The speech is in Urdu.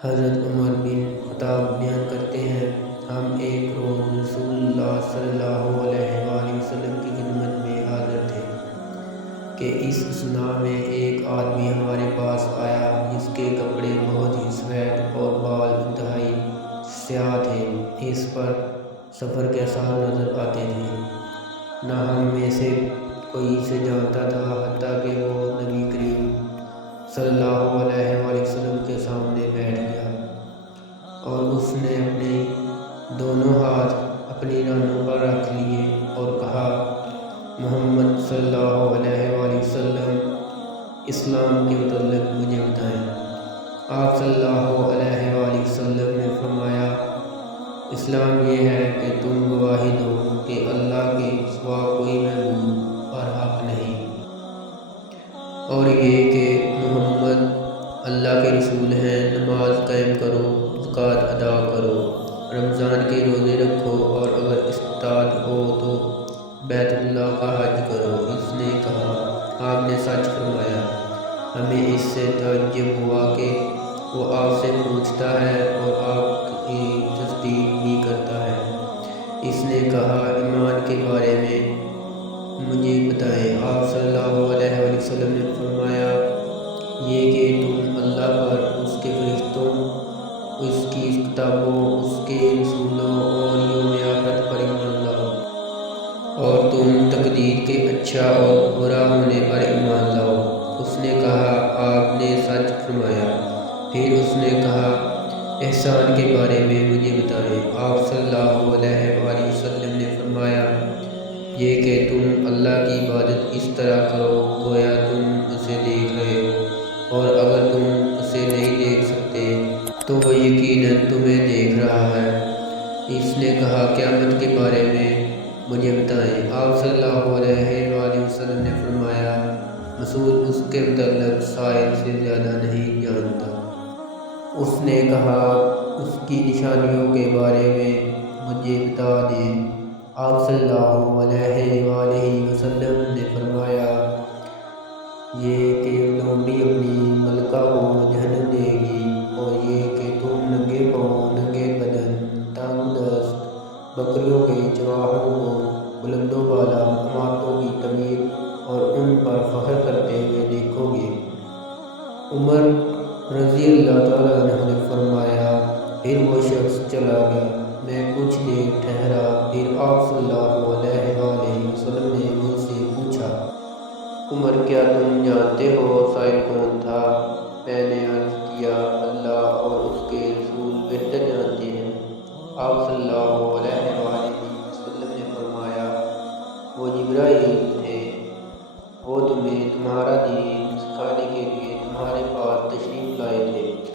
حضرت عمر بن خطاب بیان کرتے ہیں، ہم ایک روز رسول اللہ صلی اللہ علیہ وآلہ وسلم کی خدمت میں حاضر تھے کہ اس اثناء میں ایک آدمی ہمارے پاس آیا جس کے کپڑے بہت ہی سفید اور بال انتہائی سیاہ تھے۔ اس پر سفر کے آثار نظر آتے تھے۔ نہ ہم میں سے کوئی اسے جانتا تھا حتیٰ کہ وہ نبی کریم صلی اللہ علیہ وآلہ وسلم کے سامنے بیٹھ گیا اور اس نے اپنے دونوں ہاتھ اپنی رانوں پر رکھ لیے اور کہا، محمد صلی اللہ علیہ وآلہ وسلم، اسلام کے متعلق مجھے بتائیں۔ آپ صلی اللہ علیہ وآلہ وسلم نے فرمایا، اسلام یہ ہے کہ تم گواہی دو کہ اللہ کے سوا کوئی معبود برحق نہیں، اور یہ کہ محمد اللہ کے رسول ہیں۔ نماز قائم کرو، زکوٰۃ ادا کرو، رمضان کے روزے رکھو، اور اگر استطاعت ہو تو بیت اللہ کا حج کرو۔ اس نے کہا، آپ نے سچ فرمایا۔ ہمیں اس سے تعجب ہوا کہ وہ آپ سے پوچھتا ہے اور آپ کی تصدیق بھی کرتا ہے۔ اس نے کہا، ایمان کے بارے میں مجھے بتائیں۔ آپ صلی اللہ علیہ وآلہ وسلم نے فرمایا، یہ کہ تم اللہ پر، اس کے فرشتوں، اس کی کتابوں، اس کے رسولوں اور یوم آخرت پر ایمان لاؤ، اور تم تقدیر کے اچھا اور برا ہونے پر ایمان لاؤ۔ اس نے کہا، آپ نے سچ فرمایا۔ پھر اس نے کہا، احسان کے بارے میں مجھے بتائیں۔ آپ صلی اللہ علیہ وآلہ وسلم نے فرمایا، یہ کہ تم اللہ کی عبادت اس طرح کرو گویا تم اسے دیکھ رہے ہو، اور اگر تم اسے نہیں دیکھ سکتے تو وہ یقیناً تمہیں دیکھ رہا ہے۔ اس نے کہا، قیامت کے بارے میں مجھے بتائیں۔ آپ صلی اللہ علیہ وآلہ وسلم نے فرمایا، مسعود اس کے متعلق سائل سے زیادہ نہیں جانتا۔ اس نے کہا، اس کی نشانیوں کے بارے میں مجھے بتا دیں۔ آپ صلی اللہ علیہ وآلہ وسلم نے فرمایا، یہ کہ لونڈی اپنی ملکہ کو جہنم دے گی، اور یہ کہ تم ننگے پاؤں، ننگے بدن، تنگ دست بکریوں کے چراہوں کو بلندوں بالا عمارتوں کی تعمیر اور ان پر فخر کرتے ہوئے دیکھو گے۔ عمر رضی اللہ تعالیٰ عنہ نے فرمایا، پھر وہ شخص چلا گیا۔ میں کچھ دیر ٹھہرا، پھر آپ صلی اللہ علیہ وآلہ وسلم نے مجھ سے پوچھا، عمر، کیا تم جانتے ہو سائل کون تھا؟ میں نے عرض کیا، اللہ اور اس کے رسول بہتر جانتے ہیں۔ آپ صلی اللہ علیہ وآلہ وسلم نے فرمایا، وہ جبرائیل تھے، وہ تمہیں تمہارا دین سکھانے